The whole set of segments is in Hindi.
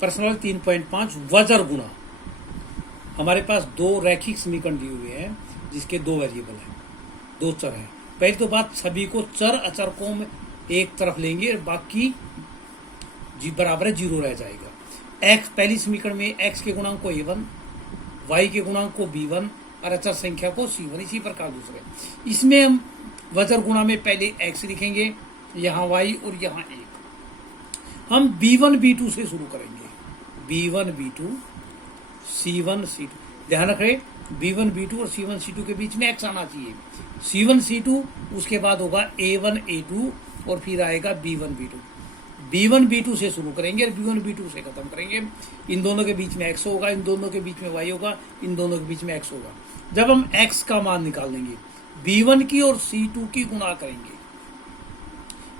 प्रश्न नंबर 3.5 वज्र गुणा। हमारे पास दो रैखिक समीकरण दिए हुए हैं जिसके दो वेरिएबल हैं, दो चर हैं। पहली तो बात, सभी को चर अचर को हम एक तरफ लेंगे और बाकी जी बराबर है 0 रह जाएगा। x पहली समीकरण में x के गुणांक को a1, y के गुणांक को b1 और अचर संख्या को c1। इसी प्रकार दूसरे इसमें हम वज्र गुणा में पहले x लिखेंगे, यहाँ y और यहाँ 1। हम b1 b2 से शुरू करेंगे, b1 b2 c1 c2। ध्यान रखें b1 b2 और c1 c2 के बीच में x आना चाहिए। c1 c2 उसके बाद होगा a1 a2 और फिर आएगा b1 b2। b1 b2 से शुरू करेंगे और b1 b2 से खत्म करेंगे। इन दोनों के बीच में x होगा, इन दोनों के बीच में y होगा, इन दोनों के बीच में x होगा। जब हम x का मान निकाल लेंगे, b1 की और c2 की गुणा करेंगे,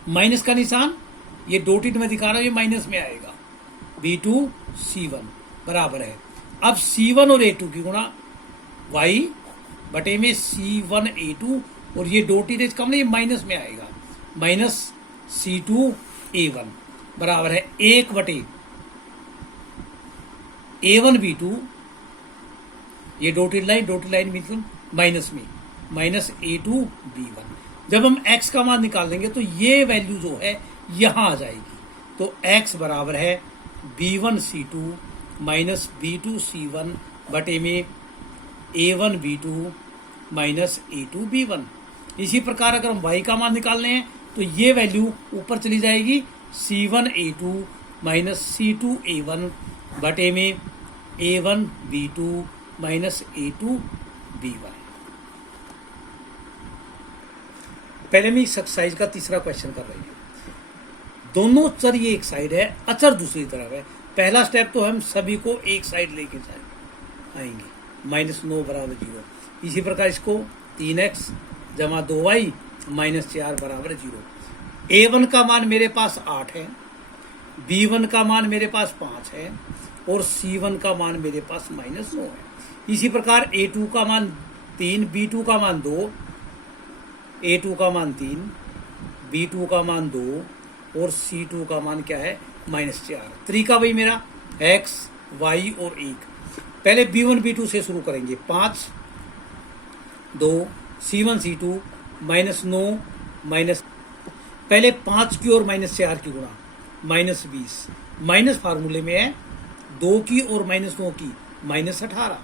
माइनस का निशान ये डॉटेड में दिखा रहा हूं, ये माइनस में आएगा। b2 c1 बराबर है। अब c1 और a2 की गुणा y बटे में c1 a2 और ये डॉटेड इसका मतलब ये माइनस में आएगा, माइनस c2 a1 बराबर है 1 बटे a1 b2, ये डॉटेड लाइन बिल्कुल माइनस में, माइनस a2 b1। जब हम x का मान निकाल लेंगे तो ये वैल्यू जो है यहां आ जाएगी। तो x बराबर है b1 c2 minus b2 c1 बटे में a1 b2 minus a2 b1। इसी प्रकार अगर हम y का मान निकालने हैं तो ये वैल्यू ऊपर चली जाएगी, c1 a2 minus c2 a1 बटे में a1 b2 minus a2 b1। पहले में इस एक्सरसाइज का तीसरा क्वेश्चन कर रही है। दोनों चर ये एक साइड है, अचर दूसरी तरफ है। पहला स्टेप तो हम सभी को एक साइड लेके आएंगे, -9 बराबर 0। इसी प्रकार इसको 3x जमा 2y माइनस 4 बराबर 0। a1 का मान मेरे पास 8 है, b1 का मान मेरे पास 5 है और c1 का मान मेरे पास -9 है। इसी प्रकार a2 का मान 3, b2 का मान 2, a2 का मान 3, b2 का मान 2 और c2 का मान क्या है -4। तरीका वही मेरा x y और 1। पहले b1 b2 से शुरू करेंगे, 5 2 c1 c2 -9 माइनस, पहले 5 की और -4 की गुणा -20, माइनस फार्मूले में है 2 की और -9 की -18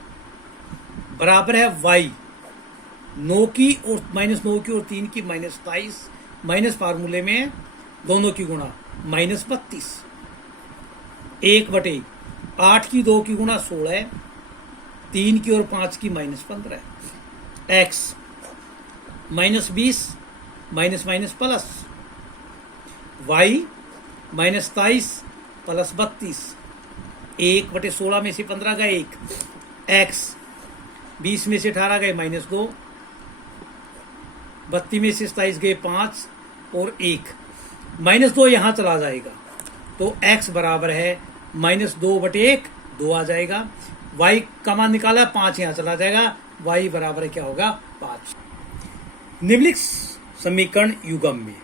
बराबर है y 9 की और -9 की और 3 की -22, माइनस फार्मूले में दोनों की गुणा -32। 1 बटे 8 की 2 की गुणा 16, 3 की और 5 की -15। x -20 minus minus plus, y -23 plus 32। 1 बटे 16 में से 15 गए 1, x 20 में से 18 गए -2, 32 में से 27 गए 5 और 1, -2 यहां चला जाएगा तो x बराबर है -2 बटे 1, 2 आ जाएगा। y का मान निकाला 5 यहां चला जाएगा, y बराबर क्या होगा 5। निम्नलिखित समीकरण युग्म में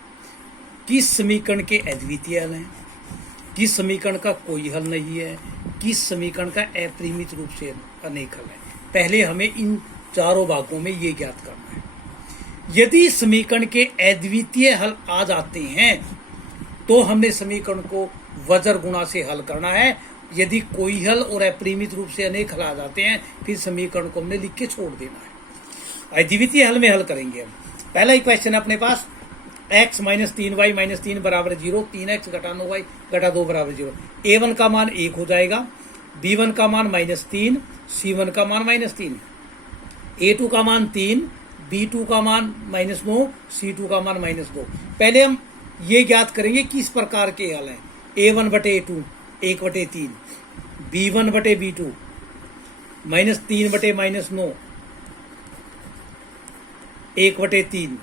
किस समीकरण के अद्वितीय हल हैं, किस समीकरण का कोई हल नहीं है, किस समीकरण का अपरिमित रूप से अनेक हल है। पहले हमें इन चारों भागों में ये ज्ञात करना है। यदि समीकरण के अद्वितीय हल आ जाते हैं तो हमने समीकरण को वज्र गुणा से हल करना है। यदि कोई हल और अपरिमित रूप से अनेक हल आ जाते हैं फिर समीकरण को हमने लिख के छोड़ देना है। अद्वितीय हल में हल करेंगे हम। पहला इक्वेशन अपने पास x माइनस 3y माइनस 3 बराबर 0, 3x घटा 9y घटा 2 बराबर 0। a1 का मान 1 हो जाएगा, b1 का मान -3, c1 का मान -3, a2 का मान 3, b2 का मान -9, c2 का मान -2। पहले हम ये ज्ञात करेंगे किस प्रकार के हल हैं। a1 बटे a2 1 बटे 3, b1 बटे b2 -3 बटे -9 1 बटे 3।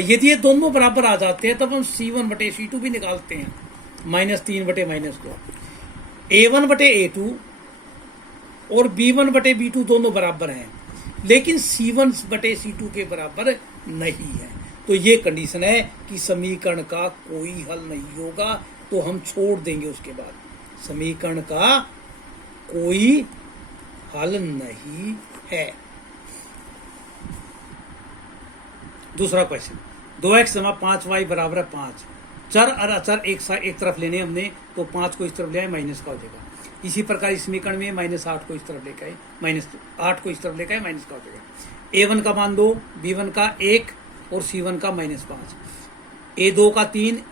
यदि ये दोनों बराबर आ जाते हैं तब हम c1 बटे c2 भी निकालते हैं, -3 बटे -2। a1 बटे a2 और b1 बटे b2 दोनों बराबर हैं लेकिन c1 बटे c2 के बराबर नहीं है। तो ये कंडीशन है कि समीकरण का कोई हल नहीं होगा, तो हम छोड़ देंगे उसके बाद समीकरण का कोई हल नहीं है। दूसरा क्वेश्चन, 2x जमा 5y बराबर है 5। चर और अचर एक तरफ लेने हमने, तो 5 को इस तरफ ले आए, माइनस का हो जाएगा। इसी प्रकार इस समीकरण में -8 को इस तरफ लेकर आए, -8 को इस तरफ लेकर आए, माइनस का हो जाएगा। a1 का मान 2, b1 का 1 और c1 का -5। a2 का 3,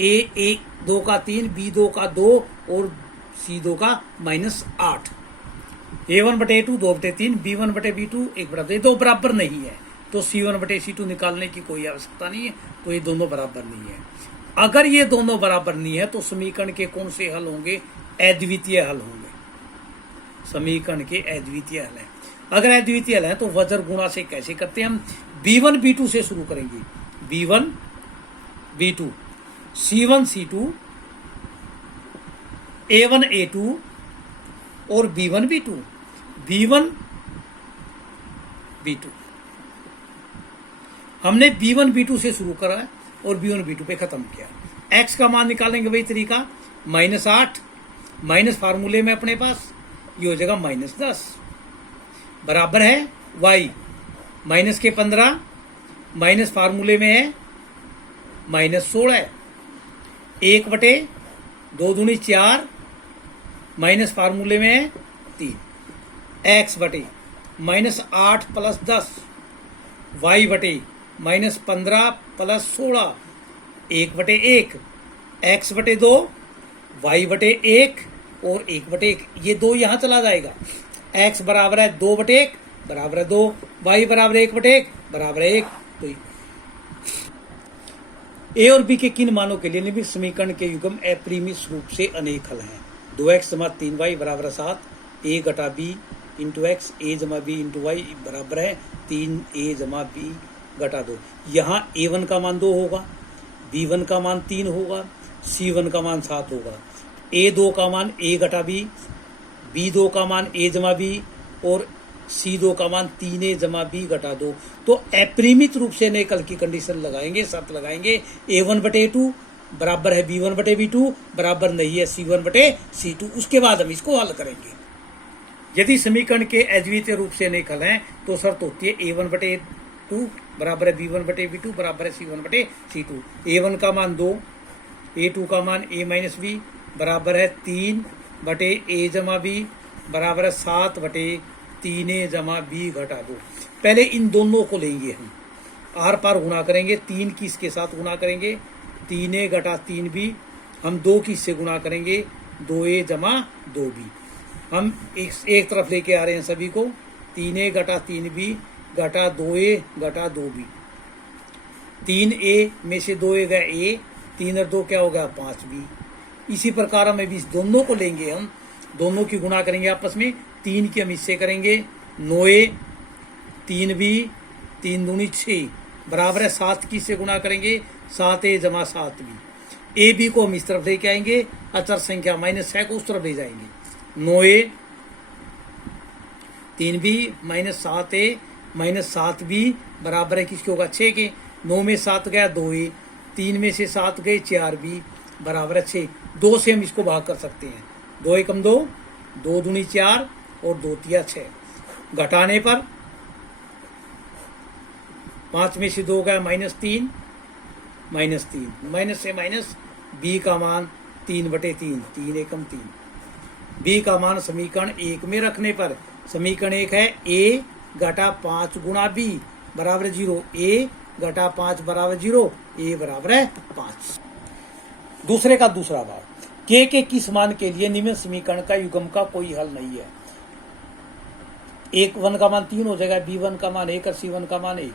a2 का 3, b2 का 2 और c2 का -8। a1/a2 2/3, b1/b2 1/2, दो बराबर नहीं है, तो c1/c2 निकालने की कोई आवश्यकता नहीं है, तो ये दोनों बराबर नहीं है। अगर ये दोनों बराबर नहीं है तो समीकरण के कौन से हल होंगे? अद्वितीय हल होंगे। समीकरण के अद्वितीय हल है। अगर अद्वितीय हल है तो वज्र गुणा से कैसे करते हैं हम? b1 b2 से शुरू करेंगे, b1 b2, c1 c2, a1 a2 और b1 b2, b1 b2। हमने b1 b2 से शुरू करा और b1 b2 पे खत्म किया। x का मान निकालेंगे वही तरीका, -8 माइनस फार्मूले में अपने पास ये हो जाएगा -10 बराबर है y माइनस के 15 माइनस फार्मूले में है -16, 1/2 दूनी 4 माइनस फार्मूले में है 3, x बटे -8 + 10 y बटे -15 + 16 1/1, x बटे 2 y बटे 1 और 1/1, ये 2 यहां चला जाएगा। x बराबर है 2/1 बराबर है 2, y बराबर 1/1 बराबर है 1। तो a और b के किन मानों के लिए निम्नलिखित समीकरण के युग्म अपरिमित रूप से अनेक हल हैं? 2x जमा 3y बराबर है 7, a घटा b इंटू एक्स, a जमा b इंटू वाई बराबर है 3a जमा b घटा 2। यहाँ a1 का मान 2 होगा, b1 का मान 3 होगा, c1 का मान 7 होगा, a2 का मान a घटा b, b2 का मान a जमा b और c2 का मान 3a जमा b घटा 2। तो अपरिमित रूप से नए कल की कंडीशन लगाएंगे, शर्त लगाएंगे, a1/a2 बराबर है b1/b2 बराबर नहीं है c1/c2। उसके बाद हम इसको हल करेंगे। यदि समीकरण के अद्वितीय रूप से अनेक हल हैं तो शर्त होती है a1/a2 बराबर है b1/b2 बराबर है c1/c2। a1 का मान 2, a2 का मान a-b बराबर है 3/a जमा b बराबर है 7/3a जमा b घटा 2। पहले इन दोनों को लेंगे हम, आर पार गुणा करेंगे, 3 की इसके साथ गुणा करेंगे 3a घटा 3b, हम 2 की इससे गुणा करेंगे 2a जमा 2b। हम एक तरफ लेके आ रहे हैं सभी को, 3a घटा 3b घटा 2a घटा 2b। 3a में से 2a गया a, 3 और 2 क्या हो गया 5b। इसी प्रकार हम अभी इस दोनों को लेंगे, हम दोनों की गुणा करेंगे आपस में, 3 की हम इससे करेंगे 9a 3b 3 दूनी 6 बराबर है 7 की इससे गुणा करेंगे 7a जमा 7b। ए बी को हम इस तरफ लेके आएंगे, अचर संख्या -6 को उस तरफ ले जाएंगे, 9a 3b -7a -7b बराबर है किसके होगा 6 के। 9 में 7 गया 2a, 3 में से 7 गए 4b बराबर है 6। 2 से हम इसको भाग कर सकते हैं, 2 एकम 2, 2 दूनी 4 और 2 तिया 6। घटाने पर 5 में से 2 गया -3 -3, माइनस से माइनस, b का मान 3/3, 3 एकम 3। b का मान समीकरण 1 में रखने पर समीकरण 1 है a घटा 5 गुणा b बराबर 0, a घटा 5 बराबर 0, a बराबर है 5। दूसरे का दूसरा भाग, k के किस मान के लिए निम्न समीकरण का युग्म का कोई हल नहीं है? 1 का मान 3 हो जाएगा, b1 का मान 1 और c1 का मान 1,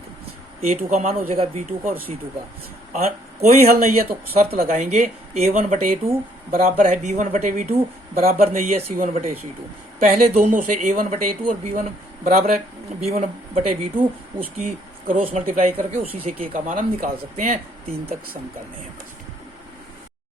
a2 का मान हो जाएगा b2 का और c2 का। और कोई हल नहीं है तो शर्त लगाएंगे a1/a2 बराबर है b1/b2 बराबर नहीं है c1/c2। पहले दोनों से a1/a2 और b1 बराबर है b1/b2, उसकी क्रॉस मल्टीप्लाई करके उसी से k का मान हम निकाल सकते हैं। 3 तक सम करने हैं।